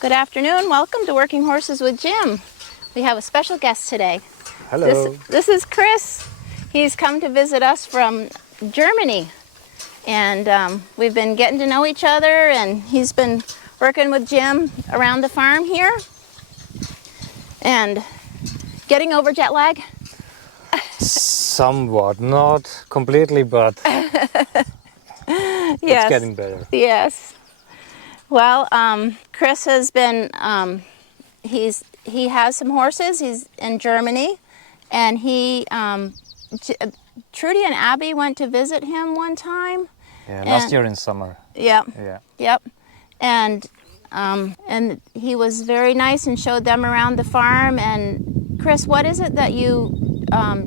Good afternoon. Welcome to Working Horses with Jim. We have a special guest today. Hello. This is Chris. He's come to visit us from Germany. And we've been getting to know each other, and he's been working with Jim around the farm here. And getting over jet lag? Somewhat, not completely, but Yes. it's getting better. Yes. Well, Chris has been, he has some horses. He's in Germany, and Trudy and Abby went to visit him one time. Yeah, last year in summer. Yep. Yeah. Yep. And he was very nice and showed them around the farm. And Chris, what is it that you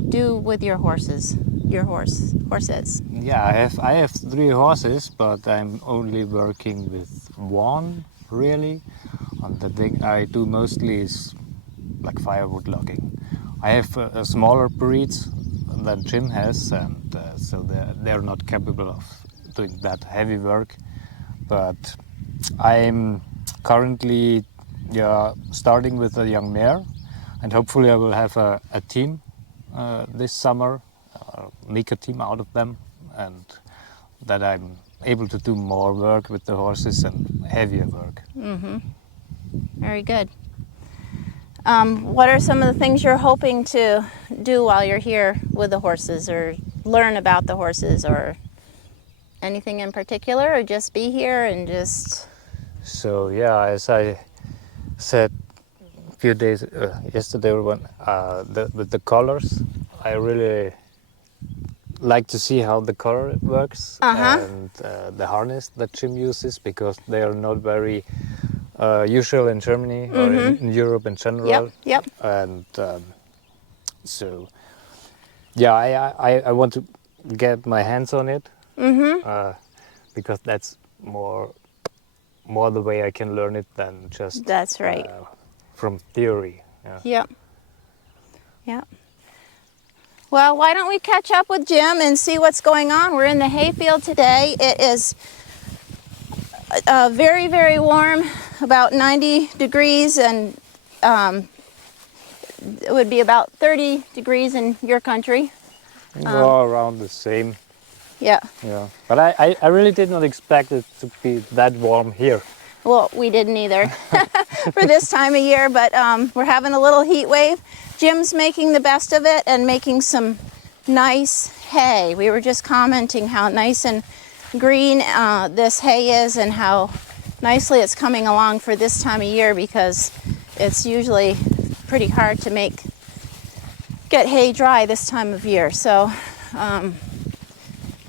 do with your horses? Horses? Yeah, I have 3 horses, but I'm only working with one, really. And the thing I do mostly is like firewood logging. I have a smaller breeds than Jim has, and so they're not capable of doing that heavy work. But I'm currently starting with a young mare, and hopefully I will have a team this summer, make a team out of them, and that I'm able to do more work with the horses and heavier work. Mm-hmm. Very good. What are some of the things you're hoping to do while you're here with the horses, or learn about the horses, or anything in particular, or just be here and just... So yeah, as I said a few days yesterday, with the colors, I really like to see how the color works, and the harness that Jim uses, because they are not very usual in Germany or in Europe in general. Yep. And so yeah, I want to get my hands on it, because that's more the way I can learn it than just That's right. From theory. Yeah. Yep. Well, why don't we catch up with Jim and see what's going on? We're in the hayfield today. It is very, very warm, about 90 degrees, and it would be about 30 degrees in your country. Around the same. Yeah. Yeah. But I really did not expect it to be that warm here. Well, we didn't either for this time of year, but we're having a little heat wave. Jim's making the best of it and making some nice hay. We were just commenting how nice and green this hay is, and how nicely it's coming along for this time of year, because it's usually pretty hard to get hay dry this time of year. So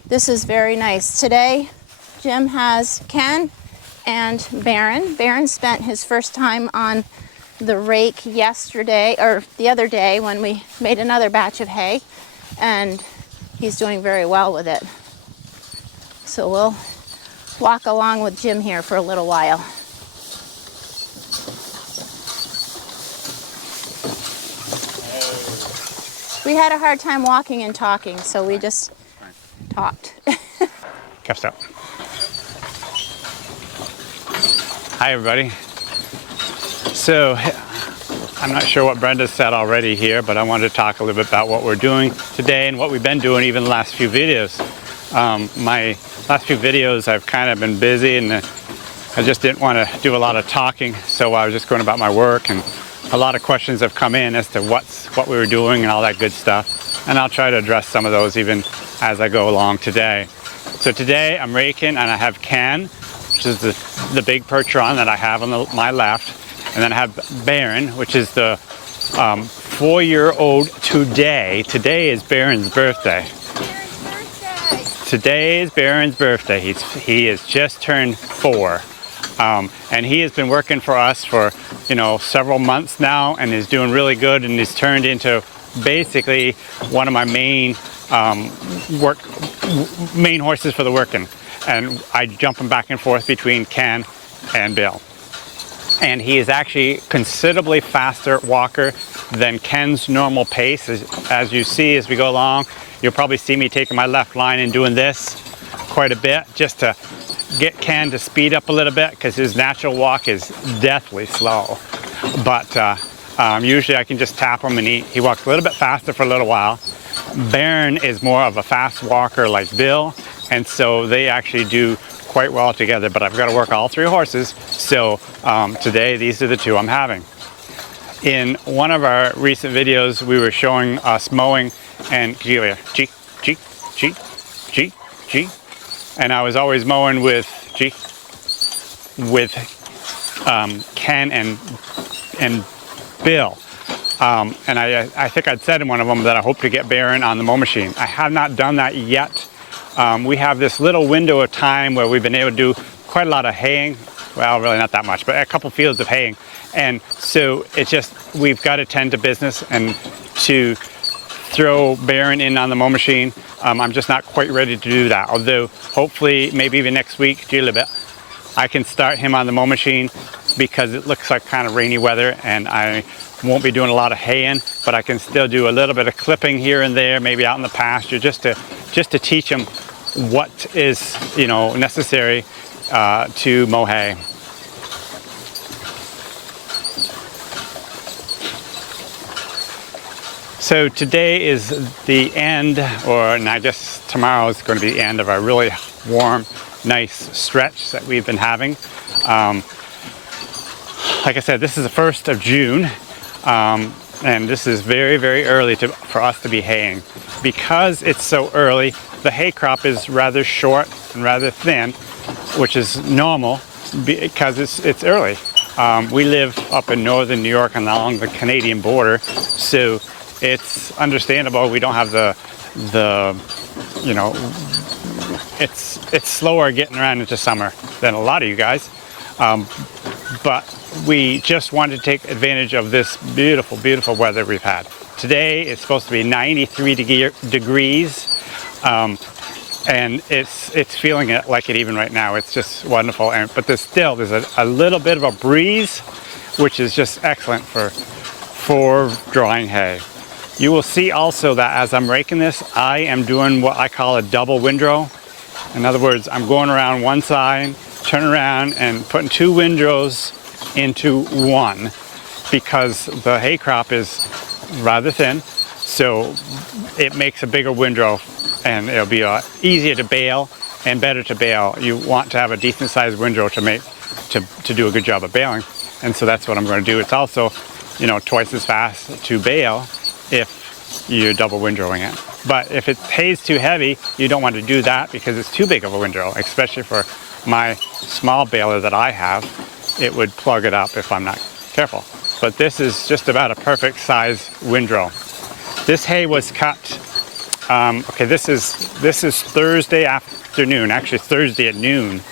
this is very nice. Today, Jim has Ken and Baron. Baron spent his first time on the rake yesterday, or the other day, when we made another batch of hay, and he's doing very well with it. So we'll walk along with Jim here for a little while. We had a hard time walking and talking, so we just talked. Catch up. Hi, everybody. So, I'm not sure what Brenda said already here, but I wanted to talk a little bit about what we're doing today and what we've been doing even the last few videos. My last few videos I've kind of been busy, and I just didn't want to do a lot of talking, so I was just going about my work, and a lot of questions have come in as to what we were doing and all that good stuff, and I'll try to address some of those even as I go along today. So today I'm raking, and I have Ken, which is the big Percheron that I have on my left, and then I have Baron, which is the 4-year-old today. Today is Baron's birthday. Today is Baron's birthday. He has just turned 4. And he has been working for us for, several months now, and is doing really good, and he's turned into basically one of my main horses for the working. And I jump him back and forth between Ken and Bill. And he is actually considerably faster walker than Ken's normal pace. As you see as we go along, you'll probably see me taking my left line and doing this quite a bit, just to get Ken to speed up a little bit because his natural walk is deathly slow. But usually I can just tap him and he walks a little bit faster for a little while. Baron is more of a fast walker like Bill, and so they actually do quite well together, but I've got to work all 3 horses. So today these are the 2 I'm having. In one of our recent videos, we were showing us mowing, and G, G, G, G, G, and I was always mowing with G, with Ken and Bill. And I think I'd said in one of them that I hope to get Baron on the mow machine. I have not done that yet. We have this little window of time where we've been able to do quite a lot of haying. Well, really not that much, but a couple fields of haying. And so it's just, we've got to tend to business, and to throw Baron in on the mow machine, I'm just not quite ready to do that. Although hopefully maybe even next week, a little bit, I can start him on the mow machine, because it looks like kind of rainy weather and I won't be doing a lot of haying, but I can still do a little bit of clipping here and there, maybe out in the pasture, just to teach him what is, you know, necessary to mow hay. So today is the end, or I guess tomorrow is going to be the end of our really warm, nice stretch that we've been having. Like I said, this is the 1st of June, and this is very, very early for us to be haying. Because it's so early, the hay crop is rather short and rather thin, which is normal because it's early. We live up in northern New York and along the Canadian border, so it's understandable we don't have the you know, it's slower getting around into summer than a lot of you guys. But we just wanted to take advantage of this beautiful, beautiful weather we've had. Today it's supposed to be 93 degrees, and it's feeling it like it even right now. It's just wonderful. But there's a little bit of a breeze, which is just excellent for drying hay. You will see also that as I'm raking this, I am doing what I call a double windrow. In other words, I'm going around one side, turn around and putting 2 windrows into one, because the hay crop is rather thin, so it makes a bigger windrow, and it'll be easier to bale and better to bale. You want to have a decent sized windrow to do a good job of baling, and so that's what I'm going to do. It's also, you know, twice as fast to bale if you're double windrowing it. But if it hay's too heavy, you don't want to do that because it's too big of a windrow, especially for my small baler that I have. It would plug it up if I'm not careful. But this is just about a perfect size windrow. This hay was cut, okay, this is Thursday afternoon, actually Thursday at noon.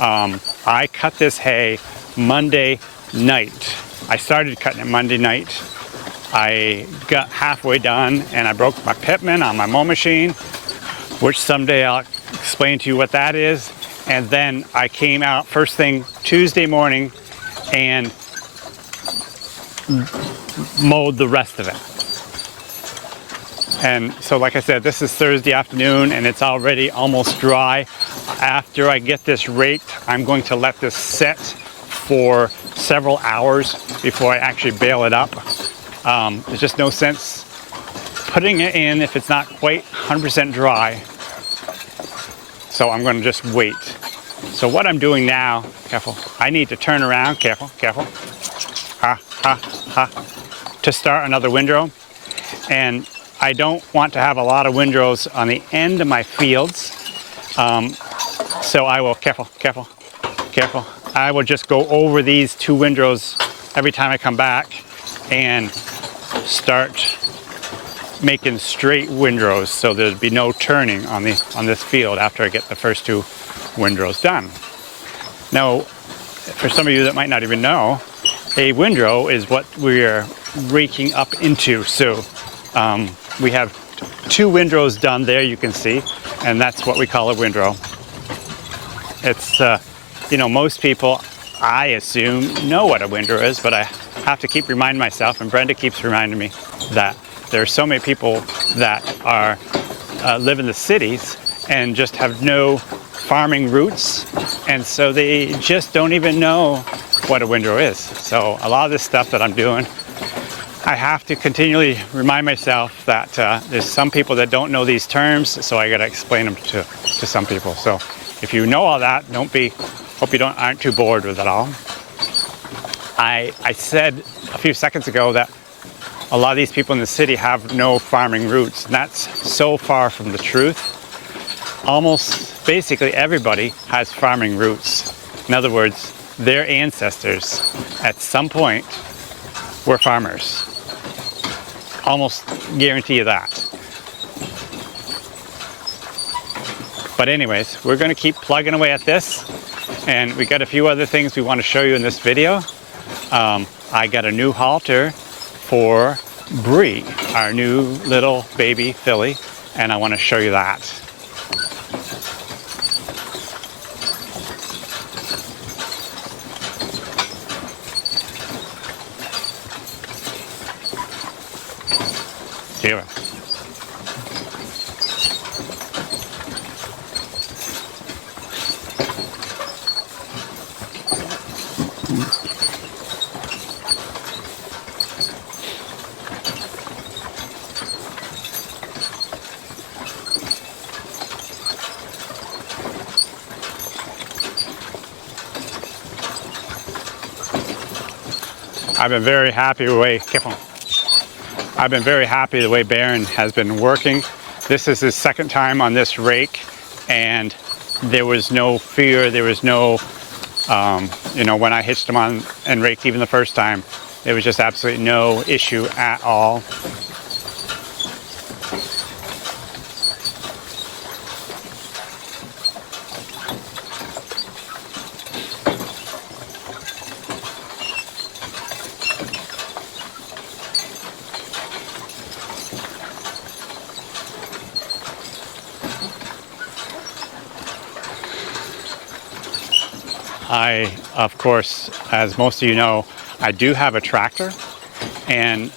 I cut this hay Monday night. I started cutting it Monday night. I got halfway done and I broke my pitman on my mow machine, which someday I'll explain to you what that is. And then I came out first thing Tuesday morning and mowed the rest of it. And so, like I said, this is Thursday afternoon and it's already almost dry. After I get this raked, I'm going to let this sit for several hours before I actually bale it up. There's just no sense putting it in if it's not quite 100% dry. So I'm going to just wait. So what I'm doing now, careful, I need to turn around, careful, careful, ha, ha, ha, to start another windrow. And I don't want to have a lot of windrows on the end of my fields. So I will, careful, careful, careful. I will just go over these 2 windrows every time I come back and start making straight windrows, so there'd be no turning on this field after I get the first 2 windrows done. Now, for some of you that might not even know, a windrow is what we're raking up into. So we have 2 windrows done there, you can see, and that's what we call a windrow. It's you know, most people, I assume, know what a windrow is, but I have to keep reminding myself, and Brenda keeps reminding me that there are so many people that are live in the cities and just have no farming roots, and so they just don't even know what a windrow is. So a lot of this stuff that I'm doing, I have to continually remind myself that there's some people that don't know these terms, so I got to explain them to some people. So if you know all that, hope you aren't too bored with it all. I said a few seconds ago that a lot of these people in the city have no farming roots, and that's so far from the truth. Almost basically everybody has farming roots. In other words, their ancestors at some point were farmers. Almost guarantee you that. But anyways, we're going to keep plugging away at this, and we got a few other things we want to show you in this video. I got a new halter for Bree, our new little baby filly, and I want to show you that. Here. I've been very happy the way, I've been very happy the way Baron has been working. This is his second time on this rake, and there was no fear, there was no, you know, when I hitched him on and raked even the first time, there was just absolutely no issue at all. Of course, as most of you know, I do have a tractor, and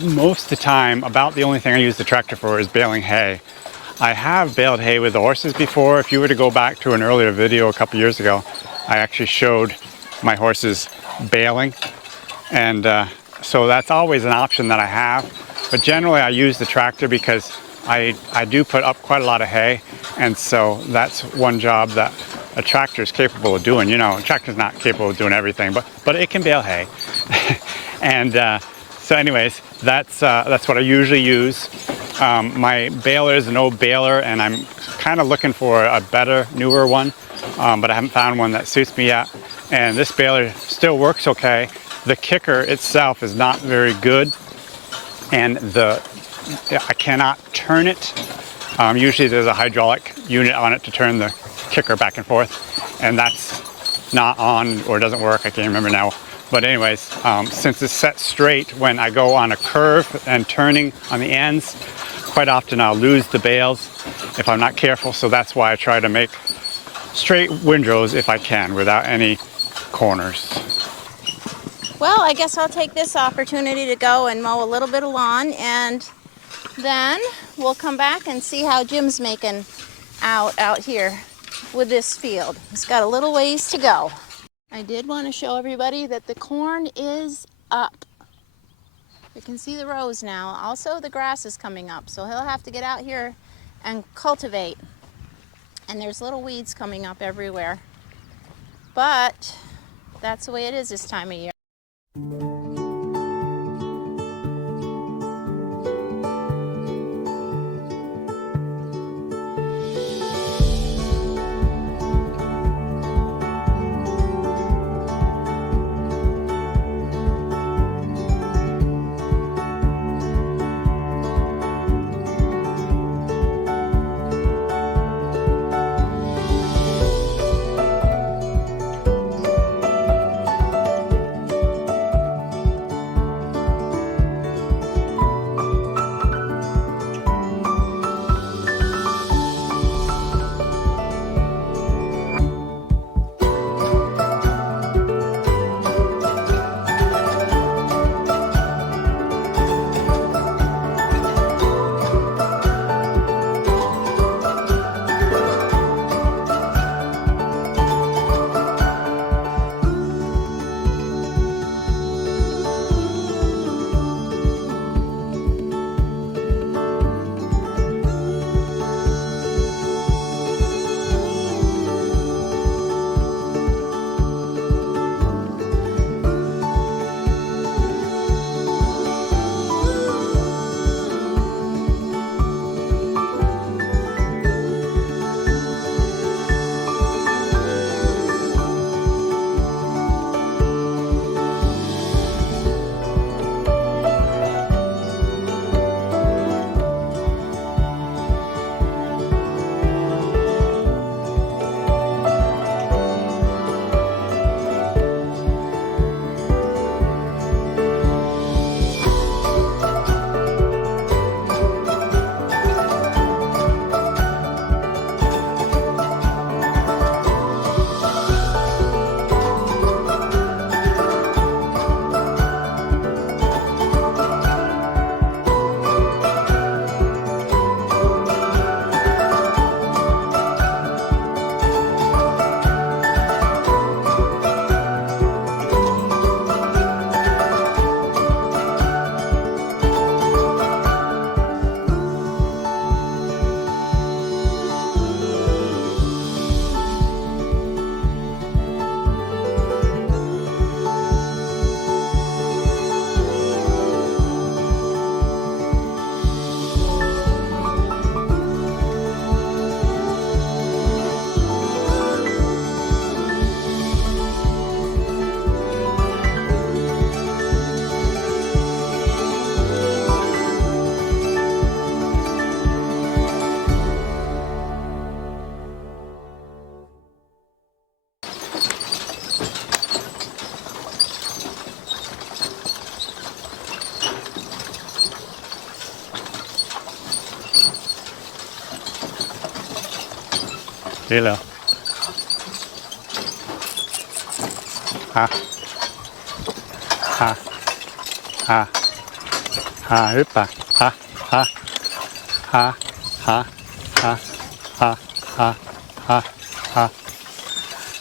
most of the time, about the only thing I use the tractor for is baling hay. I have baled hay with the horses before. If you were to go back to an earlier video a couple years ago, I actually showed my horses baling, and so that's always an option that I have. But generally, I use the tractor because I do put up quite a lot of hay, and so that's one job that a tractor is capable of doing. You know, a tractor's not capable of doing everything, but it can bale hay. And so anyways, that's what I usually use. My baler is an old baler, and I'm kind of looking for a better, newer one, but I haven't found one that suits me yet. And this baler still works okay. The kicker itself is not very good, and I cannot turn it. Usually there's a hydraulic unit on it to turn the kicker back and forth, and that's not on or doesn't work. I can't remember now. But anyways, since it's set straight, when I go on a curve and turning on the ends, quite often I'll lose the bales if I'm not careful. So that's why I try to make straight windrows if I can, without any corners. Well, I guess I'll take this opportunity to go and mow a little bit of lawn, and then we'll come back and see how Jim's making out here with this field. He's got a little ways to go. I did want to show everybody that the corn is up. You can see the rows now. Also, the grass is coming up, so he'll have to get out here and cultivate. And there's little weeds coming up everywhere. But that's the way it is this time of year. Hello. Ha. Ha. Ha. Ha. Hüppa. Ha. Ha. Ha. Ha. Ha. Ha. Ha. Ha. Ha.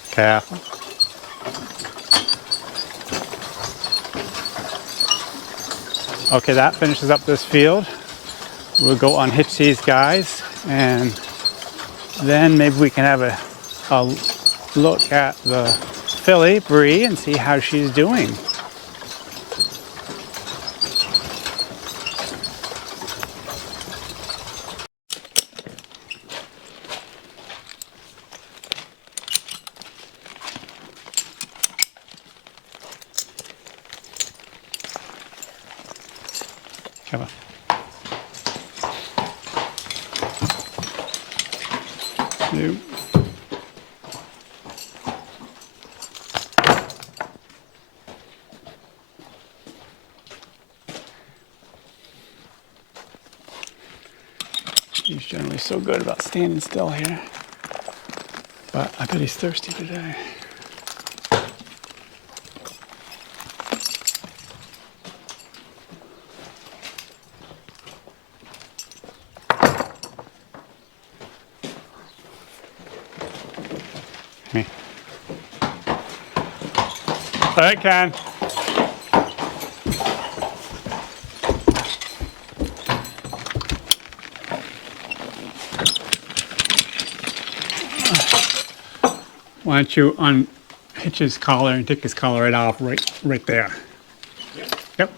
Careful. Okay, that finishes up this field. We'll go unhitch these guys, and then maybe we can have a look at the filly, Bree, and see how she's doing. Come on. Nope. He's generally so good about standing still here, but I bet he's thirsty today. Me. I can. Why don't you unhitch his collar and take his collar right off right there. Yep. Yep.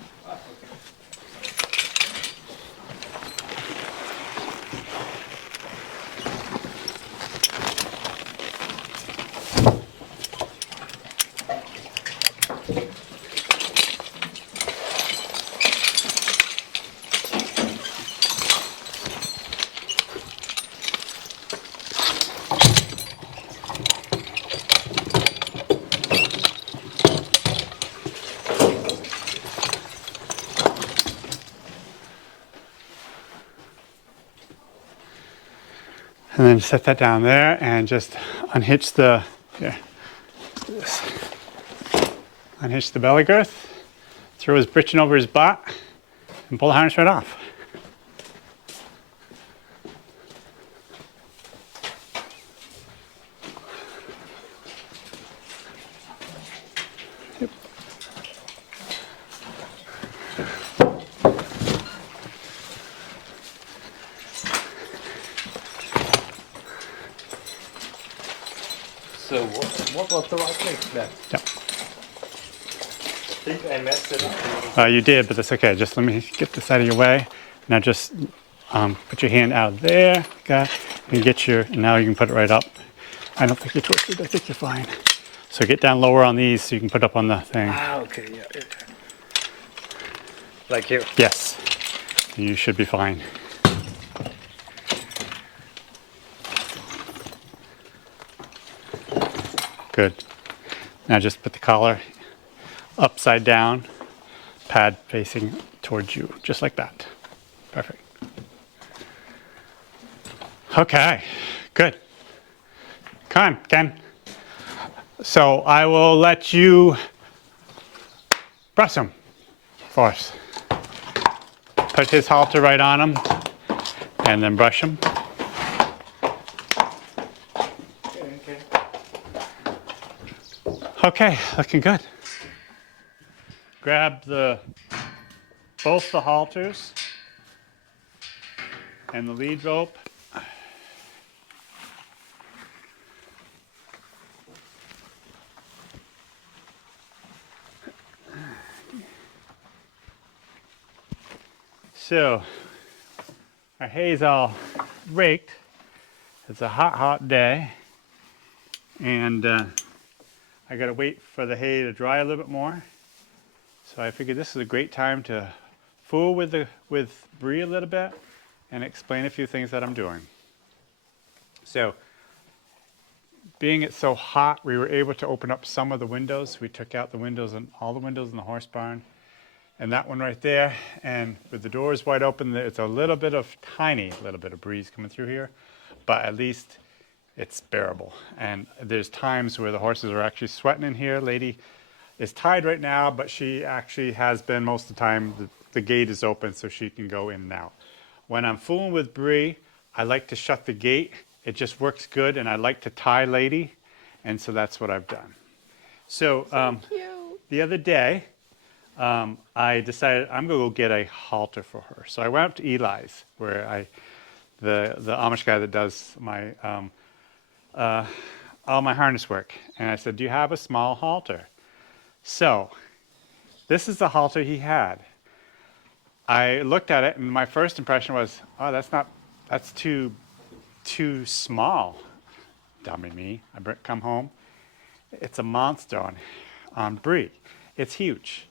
And then set that down there and just unhitch the, here, this. Unhitch the belly girth, throw his britchin over his butt, and pull the harness right off. Yep. So what was the right place then? Yep. I think I messed it up. You did, but that's okay. Just let me get this out of your way. Now just put your hand out there. Okay. And get your, now you can put it right up. I don't think you're twisted. I think you're fine. So get down lower on these so you can put up on the thing. Ah, okay, yeah. Like here? Yes. You should be fine. Good. Now just put the collar upside down, pad facing towards you, just like that. Perfect. Okay, good. Come on, Ken. So I will let you brush him for us. Put his halter right on him and then brush him. Okay, looking good. Grab both the halters and the lead rope. So our hay's all raked. It's a hot, hot day, and I gotta wait for the hay to dry a little bit more. So I figured this is a great time to fool with Bree a little bit and explain a few things that I'm doing. So, being it's so hot, we were able to open up some of the windows. We took out the windows and all the windows in the horse barn, and that one right there. And with the doors wide open, it's a little bit of tiny little bit of breeze coming through here, but at least it's bearable. And there's times where the horses are actually sweating in here. Lady is tied right now, but she actually has been most of the time. The gate is open so she can go in and out. When I'm fooling with Bree, I like to shut the gate. It just works good, and I like to tie Lady, and so that's what I've done. So the other day, I decided I'm going to go get a halter for her. So I went up to Eli's, where the Amish guy that does my all my harness work, and I said, "Do you have a small halter?" So this is the halter he had. I looked at it, and my first impression was, "Oh, that's too small." Dummy me. I come home. It's a monster on Bree. It's huge.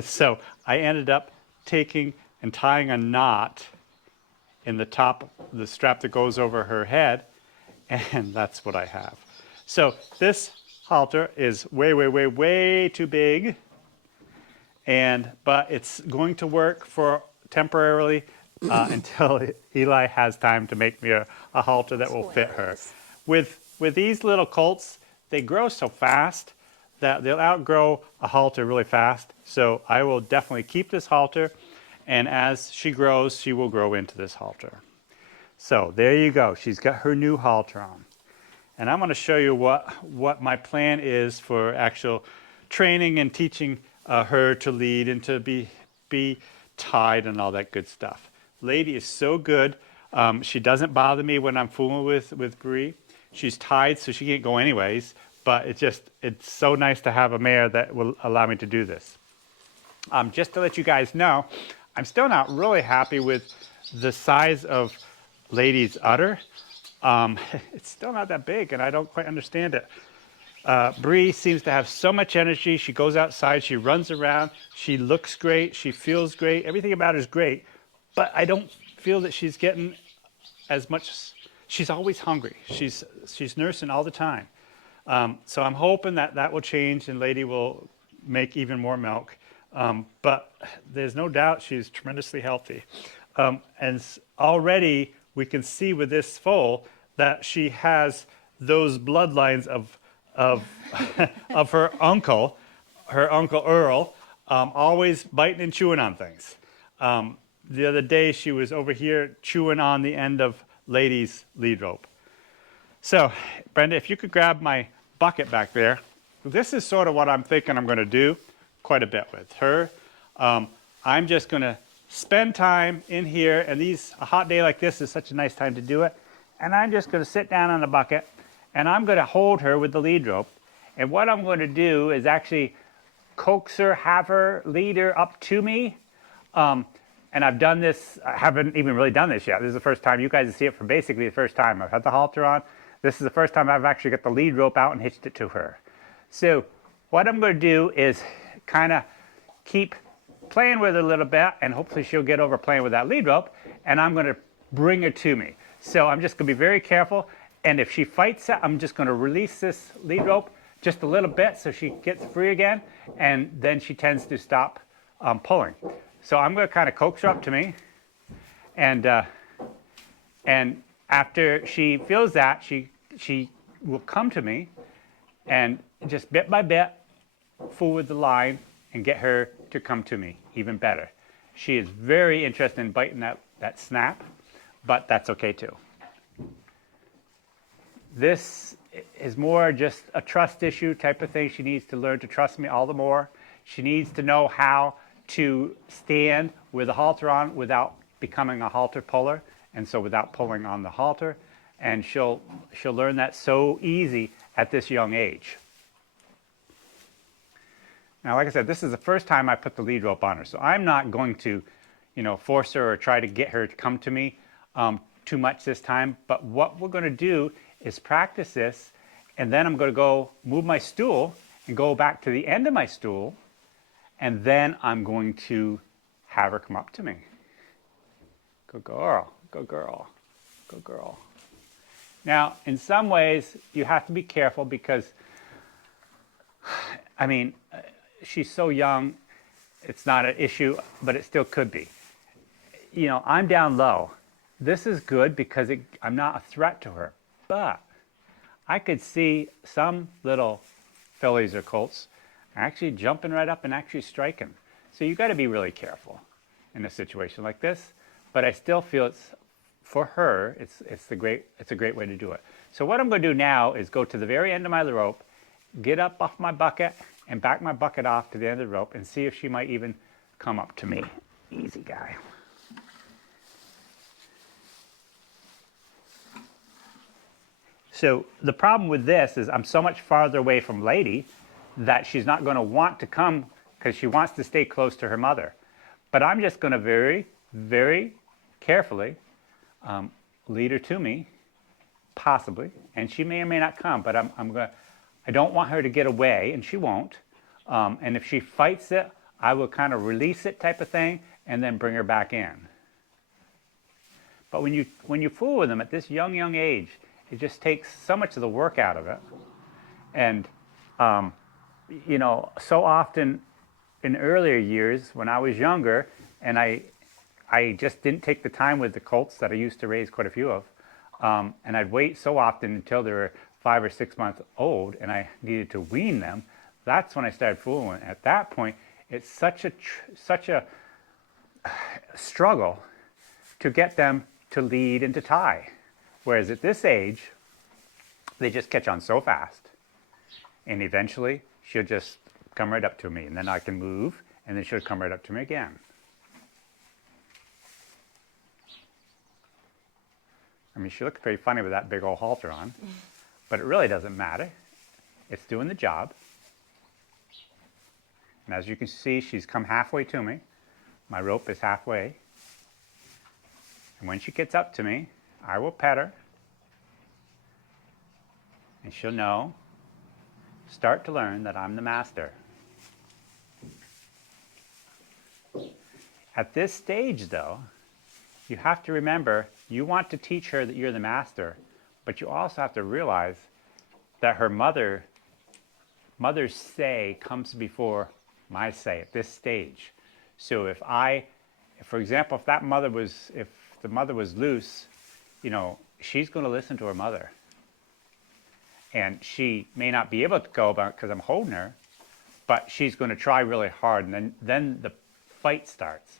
So I ended up taking and tying a knot in the top, the strap that goes over her head, and that's what I have. So this halter is way, way, way, way too big, but it's going to work for temporarily until Eli has time to make me a halter that will fit her. With these little colts, they grow so fast that they'll outgrow a halter really fast. So I will definitely keep this halter, and as she grows, she will grow into this halter. So there you go. She's got her new halter on. And I'm going to show you what my plan is for actual training and teaching her to lead and to be tied and all that good stuff. Lady is so good. She doesn't bother me when I'm fooling with Bree. She's tied, so she can't go anyways. But it's so nice to have a mare that will allow me to do this. Just to let you guys know, I'm still not really happy with the size of Lady's udder. It's still not that big, and I don't quite understand it. Bree seems to have so much energy. She goes outside, she runs around, she looks great, she feels great. Everything about her is great, but I don't feel that she's getting as much. She's always hungry. She's nursing all the time. So I'm hoping that will change and Lady will make even more milk. But there's no doubt she's tremendously healthy. And already we can see with this foal that she has those bloodlines of of her uncle Earl, always biting and chewing on things. The other day she was over here chewing on the end of Lady's lead rope. So, Brenda, if you could grab my bucket back there. This is sort of what I'm thinking I'm going to do quite a bit with her. I'm just going to spend time in here, and a hot day like this is such a nice time to do it. And I'm just going to sit down on the bucket, and I'm going to hold her with the lead rope. And what I'm going to do is actually coax her, have her lead her up to me. And I've done this, I haven't even really done this yet. This is the first time you guys see it for basically the first time. I've had the halter on. This is the first time I've actually got the lead rope out and hitched it to her. So what I'm going to do is kind of keep playing with her a little bit, and hopefully she'll get over playing with that lead rope, and I'm going to bring her to me. So I'm just going to be very careful, and if she fights it, I'm just going to release this lead rope just a little bit so she gets free again, and then she tends to stop pulling. So I'm going to kind of coax her up to me, and after she feels that, she will come to me, and just bit by bit, fool with the line, and get her to come to me even better. She is very interested in biting that snap, but that's okay too. This is more just a trust issue type of thing. She needs to learn to trust me all the more. She needs to know how to stand with a halter on without becoming a halter puller, and so without pulling on the halter, and she'll learn that so easy at this young age. Now, like I said, this is the first time I put the lead rope on her, so I'm not going to, force her or try to get her to come to me too much this time. But what we're going to do is practice this, and then I'm going to go move my stool and go back to the end of my stool, and then I'm going to have her come up to me. Good girl, good girl, good girl. Now, in some ways, you have to be careful because, she's so young, it's not an issue, but it still could be. I'm down low. This is good because I'm not a threat to her. But I could see some little fillies or colts actually jumping right up and actually striking. So you got to be really careful in a situation like this. But I still feel it's, for her, it's a great way to do it. So what I'm going to do now is go to the very end of my rope, get up off my bucket, and back my bucket off to the end of the rope and see if she might even come up to me. Easy guy. So the problem with this is I'm so much farther away from Lady that she's not going to want to come because she wants to stay close to her mother. But I'm just going to very, very carefully lead her to me, possibly, and she may or may not come, but I don't want her to get away, and she won't. And if she fights it, I will kind of release it type of thing and then bring her back in. But when you fool with them at this young age, it just takes so much of the work out of it. And, you know, so often in earlier years when I was younger and I just didn't take the time with the colts that I used to raise quite a few of, and I'd wait so often until they were 5 or 6 months old and I needed to wean them. That's when I started fooling. At that point, it's such a struggle to get them to lead and to tie. Whereas at this age, they just catch on so fast. And eventually, she'll just come right up to me. And then I can move, and then she'll come right up to me again. I mean, she looks pretty funny with that big old halter on. But it really doesn't matter. It's doing the job. And as you can see, she's come halfway to me. My rope is halfway. And when she gets up to me, I will pet her. And she'll know, start to learn that I'm the master. At this stage, though, you have to remember, you want to teach her that you're the master, but you also have to realize that her mother's say comes before my say at this stage. So for example, if the mother was loose, you know, she's going to listen to her mother. And she may not be able to go because I'm holding her, but she's going to try really hard, and then the fight starts.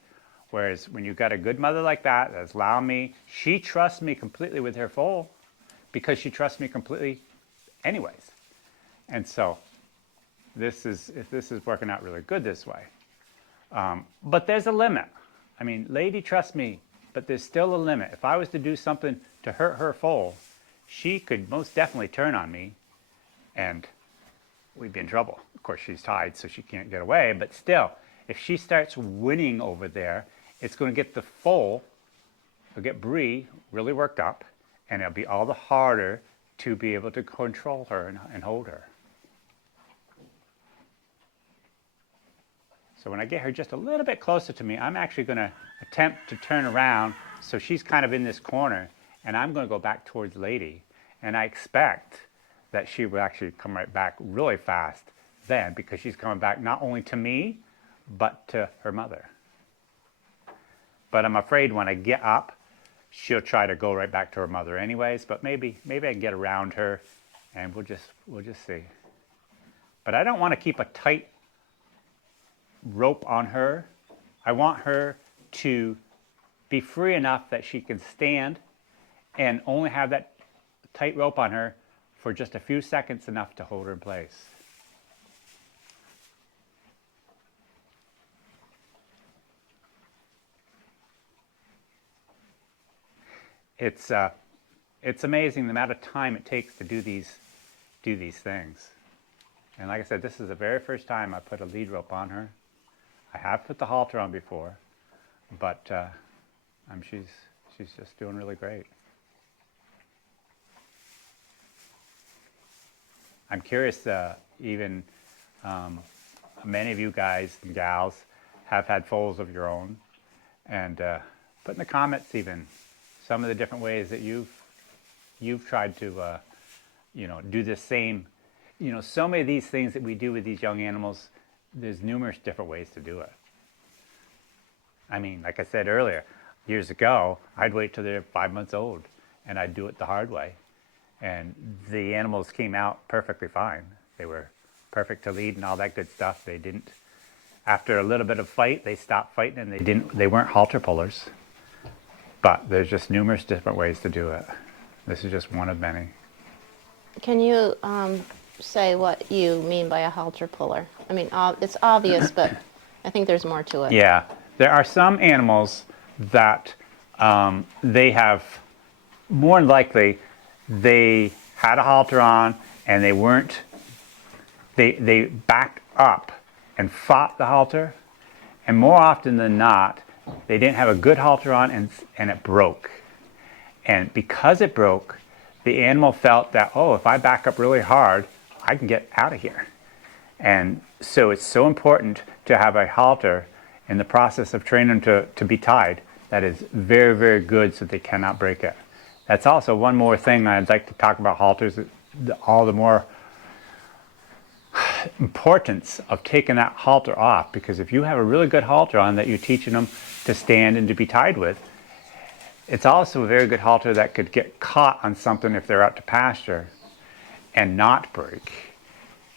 Whereas when you've got a good mother like that, that's allowing me, she trusts me completely with her foal because she trusts me completely anyways. And so this is working out really good this way. But there's a limit. I mean, Lady trusts me, but there's still a limit. If I was to do something to hurt her foal, she could most definitely turn on me and we'd be in trouble. Of course, she's tied, so she can't get away, but still, if she starts winning over there, it's going to get the foal, it'll get Bree really worked up, and it'll be all the harder to be able to control her and hold her. So when I get her just a little bit closer to me, I'm actually going to attempt to turn around so she's kind of in this corner, and I'm going to go back towards Lady. And I expect that she will actually come right back really fast then, because she's coming back not only to me, but to her mother. But I'm afraid when I get up, she'll try to go right back to her mother anyways, but maybe I can get around her and we'll just see. But I don't want to keep a tight rope on her. I want her to be free enough that she can stand and only have that tight rope on her for just a few seconds, enough to hold her in place. It's amazing the amount of time it takes to do these things. And like I said, this is the very first time I put a lead rope on her. I have put the halter on before, but she's just doing really great. I'm curious, even many of you guys and gals have had foals of your own, and put in the comments even some of the different ways that you've tried to do the same. So many of these things that we do with these young animals, there's numerous different ways to do it. I mean, like I said earlier, years ago, I'd wait till they're 5 months old and I'd do it the hard way. And the animals came out perfectly fine. They were perfect to lead and all that good stuff. They didn't, after a little bit of fight, they stopped fighting and they weren't halter pullers. But there's just numerous different ways to do it. This is just one of many. Can you say what you mean by a halter puller? I mean, it's obvious, but I think there's more to it. Yeah, there are some animals that they have, more than likely, they had a halter on and they weren't, they backed up and fought the halter, and more often than not, they didn't have a good halter on and it broke. And because it broke, the animal felt that, oh, if I back up really hard, I can get out of here. And so it's so important to have a halter in the process of training them to be tied that is very, very good so they cannot break it. That's also one more thing I'd like to talk about halters, all the more importance of taking that halter off, because if you have a really good halter on that you're teaching them to stand and to be tied with, it's also a very good halter that could get caught on something if they're out to pasture and not break.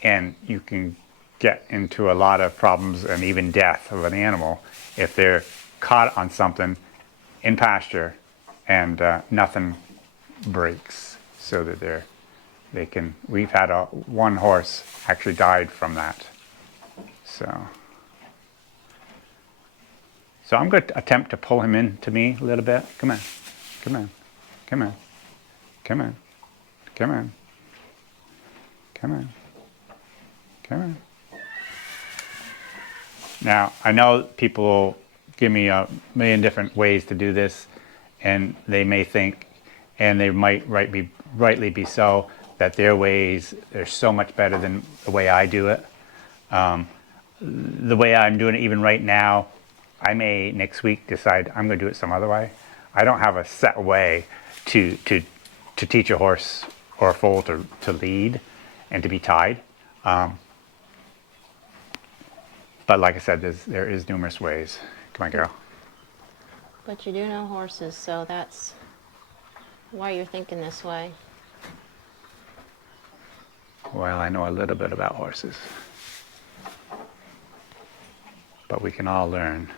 And you can get into a lot of problems and even death of an animal if they're caught on something in pasture and nothing breaks, so that they can. We've had one horse actually died from that. So I'm going to attempt to pull him into me a little bit. Come on, come on, come on, come on, come on, come on, come on. Now, I know people will give me a million different ways to do this, and they may think, and they might rightly be so, that their ways are so much better than the way I do it. The way I'm doing it even right now, I may next week decide I'm going to do it some other way. I don't have a set way to teach a horse or a foal to lead and to be tied. But like I said, there is numerous ways. Come on, girl. But you do know horses, so that's why you're thinking this way. Well, I know a little bit about horses. But we can all learn.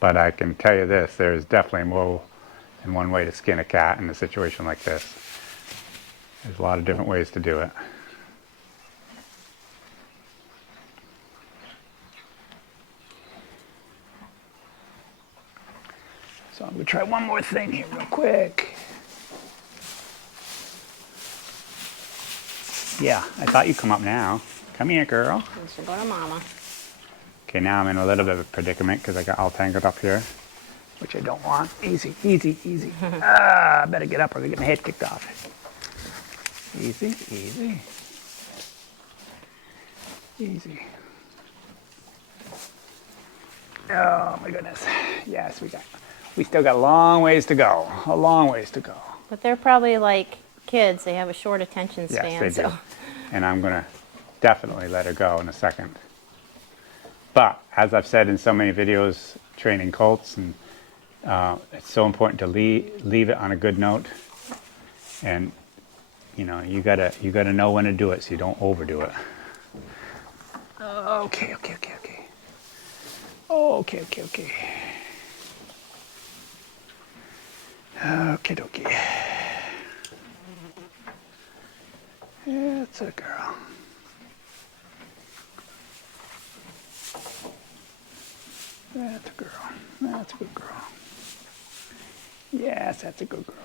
But I can tell you this, there's definitely more than one way to skin a cat in a situation like this. There's a lot of different ways to do it. So I'm going to try one more thing here real quick. Yeah, I thought you'd come up now. Come here, girl. You should go to Mama. Okay, now I'm in a little bit of a predicament because I got all tangled up here, which I don't want. Easy, easy, easy. I better get up or I get my head kicked off. Easy, easy. Easy. Oh my goodness. Yes, we still got a long ways to go. A long ways to go. But they're probably like kids. They have a short attention span. Yes, they do. So. And I'm going to definitely let her go in a second. But as I've said in so many videos training colts, and it's so important to leave it on a good note. And you know, you gotta know when to do it so you don't overdo it. Okay. Okie dokie. That's a girl. That's a girl. That's a good girl. Yes, that's a good girl.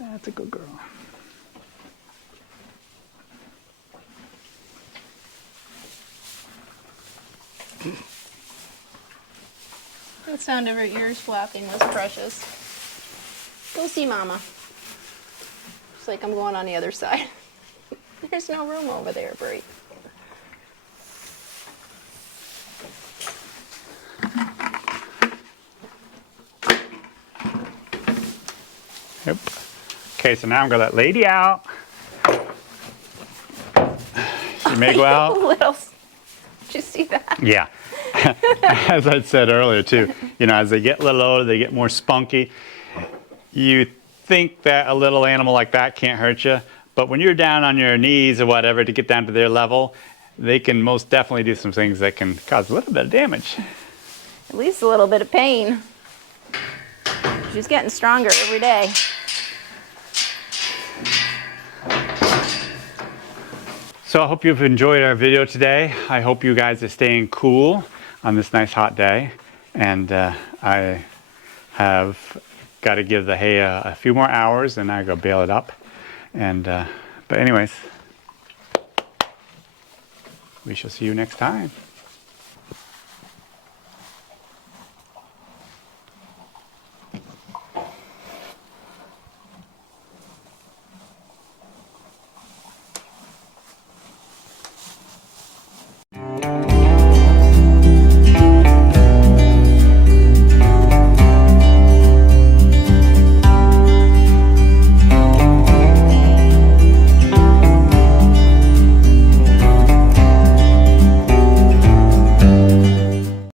That's a good girl. The sound of her ears flapping was precious. Go see Mama. It's like I'm going on the other side. There's no room over there, Bree. Yep. Okay, so now I'm gonna let Lady out. She may go out. Little. Did you see that? Yeah. As I said earlier too, you know, as they get a little older, they get more spunky. You think that a little animal like that can't hurt you, but when you're down on your knees or whatever to get down to their level, they can most definitely do some things that can cause a little bit of damage. At least a little bit of pain. She's getting stronger every day. So I hope you've enjoyed our video today. I hope you guys are staying cool on this nice hot day. And I have got to give the hay a few more hours and I go bale it up. And but anyways, we shall see you next time.